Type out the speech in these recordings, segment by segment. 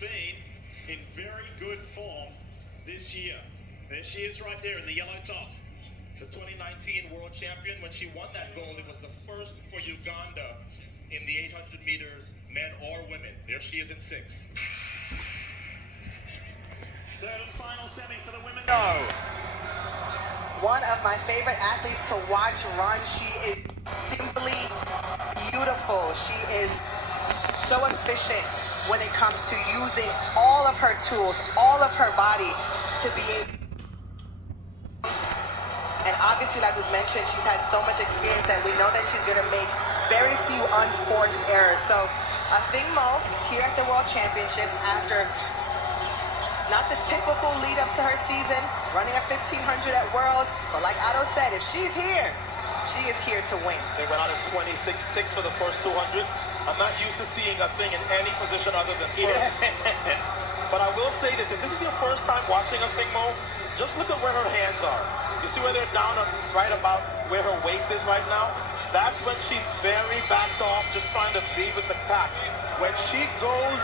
been in very good form this year. There she is right there in the yellow top. The 2019 world champion, when she won that gold, it was the first for Uganda in the 800 meters, men or women. There she is in 6. Third and final semi for the women. No. One of my favorite athletes to watch run. She is simply beautiful. She is so efficient when it comes to using all of her tools, all of her body to be able. And obviously, like we've mentioned, she's had so much experience that we know that she's going to make very few unforced errors. So, Athing Mu here at the World Championships after not the typical lead up to her season, running a 1500 at Worlds. But like Otto said, if she's here, she is here to win. They went out in 26.6 for the first 200. I'm not used to seeing Athing in any position other than first. But I will say this, if this is your first time watching Athing Mu, just look at where her hands are. You see where they're down right about where her waist is right now? That's when she's very backed off, just trying to be with the pack. When she goes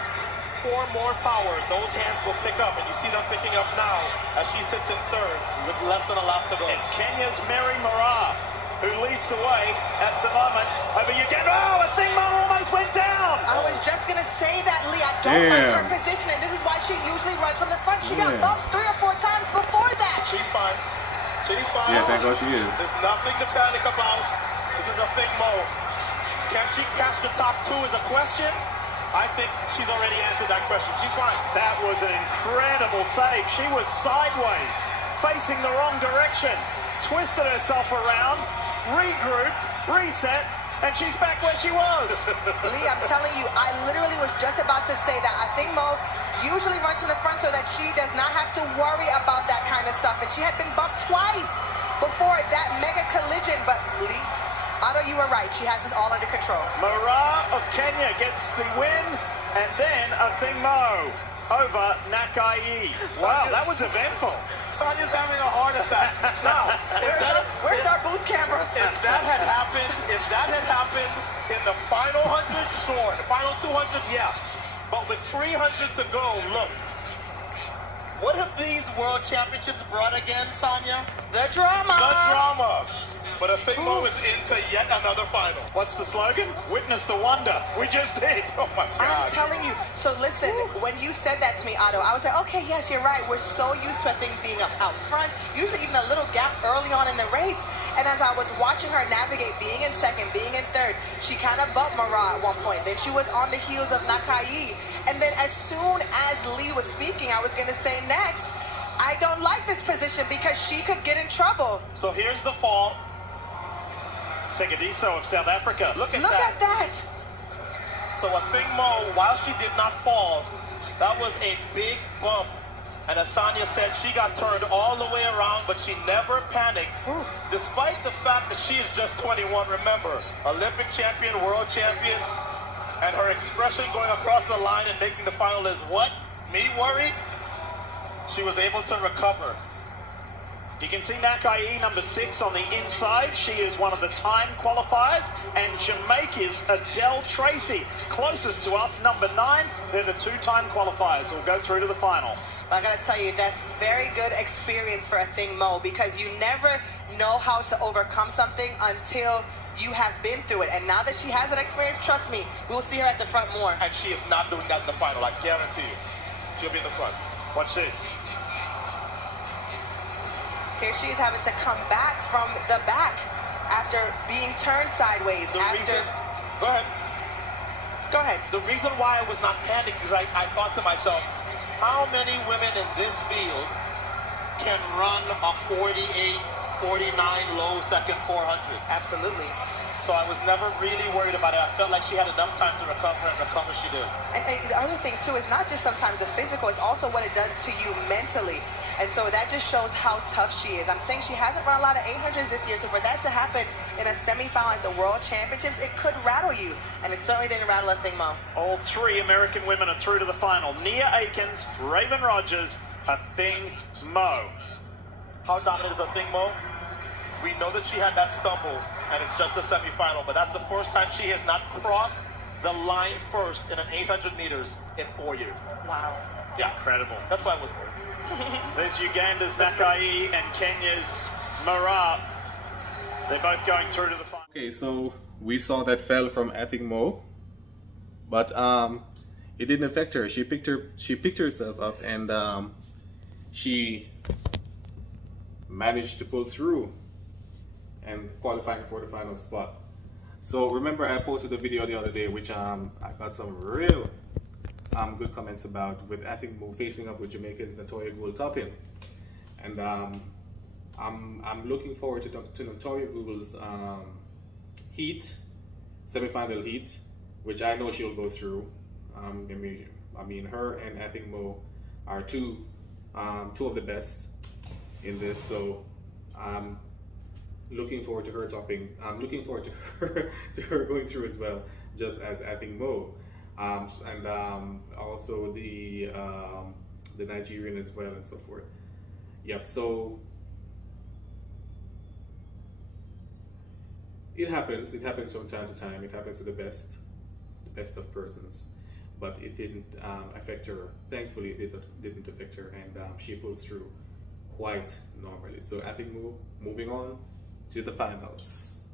for more power, those hands will pick up, and you see them picking up now as she sits in third with less than a lap to go. It's Kenya's Mary Moraa who leads the way at the moment over Uganda. Oh, Athing Mu almost went down. I was just going to say that, Lee. I don't like her position, and this is why she usually runs from the front. She got bumped 3 or 4 times before that. She's fine. She's fine. Yeah, thank God she is. There's nothing to panic about. This is Athing Mu. Can she catch the top 2 is a question. I think she's already answered that question. She's fine. That was an incredible save. She was sideways, facing the wrong direction, twisted herself around, regrouped, reset, and she's back where she was. Lee, I'm telling you, I literally was just about to say that Athing Mu usually runs from the front so that she does not have to worry about that kind of stuff. And she had been bumped twice before that mega collision. But Lee, Otto, you were right. She has this all under control. Moraa of Kenya gets the win, and then Athing Mu over Nakai. Wow, that was eventful. Sonia's having a heart attack. Now, where's our booth camera? If that had happened in the final 100, sure. The final 200, yeah. But with 300 to go, look. What have these World Championships brought again, Sonia? The drama. The drama. But Athing Mu is into yet another final. What's the slogan? Witness the wonder. We just did. Oh my God. I'm telling you. So listen, when you said that to me, Otto, I was like, okay, yes, you're right. We're so used to Athing being up out front, usually even a little gap early on in the race. And as I was watching her navigate, being in second, being in third, she kind of bumped Moraa at one point. Then she was on the heels of Nakai. And then as soon as Lee was speaking, I was going to say next, I don't like this position because she could get in trouble. So here's the fall. Segediso of South Africa. Look at that. So Athing Mu, while she did not fall, that was a big bump. And as Sonia said, she got turned all the way around, but she never panicked, despite the fact that she is just 21. Remember, Olympic champion, world champion, and her expression going across the line and making the final is, what? Me worried? She was able to recover. You can see Nakai, number 6 on the inside. She is one of the time qualifiers. And Jamaica's Adele Tracy, closest to us, number 9. They're the 2-time qualifiers who will go through to the final. I gotta tell you, that's very good experience for Athing Mu because you never know how to overcome something until you have been through it. And now that she has that experience, trust me, we'll see her at the front more. And she is not doing that in the final, I guarantee you. She'll be in the front. Watch this. Here she is having to come back from the back after being turned sideways. Go ahead. Go ahead. The reason why I was not panicked is I thought to myself, how many women in this field can run a 48, 49 low second 400? Absolutely. So I was never really worried about it. I felt like she had enough time to recover, and recover she did. And the other thing, too, is not just sometimes the physical, it's also what it does to you mentally. And so that just shows how tough she is. I'm saying she hasn't run a lot of 800s this year, so for that to happen in a semifinal at the World Championships, it could rattle you. And it certainly didn't rattle Athing Mu. All 3 American women are through to the final. Nia Akins, Raven Rogers, Athing Mu. How dominant is Athing Mu? We know that she had that stumble, and it's just the semifinal, but that's the first time she has not crossed the line first in an 800 meters in 4 years. Wow. Yeah, Incredible. that's why it was more. There's Uganda's Nakai and Kenya's Mara. They're both going through to the final. Okay, so we saw that fell from Athing Mu, but it didn't affect her. She picked herself up, and she managed to pull through and qualifying for the final spot. So remember, I posted a video the other day which I got some real good comments about, with Athing Mu facing up with Jamaica's Natoya Gould-Toppin, and I'm looking forward to Natoya Gould's heat, semi-final heat, which I know she'll go through. I mean, her and Athing Mu are two of the best in this, so I'm looking forward to her topping. I'm looking forward to her going through as well, just as Athing Mu, and also the Nigerian as well, and so forth. Yep. So it happens. It happens from time to time. It happens to the best of persons. But it didn't affect her. Thankfully, it didn't affect her, and she pulled through quite normally. So Athing Mu moving on to the finals.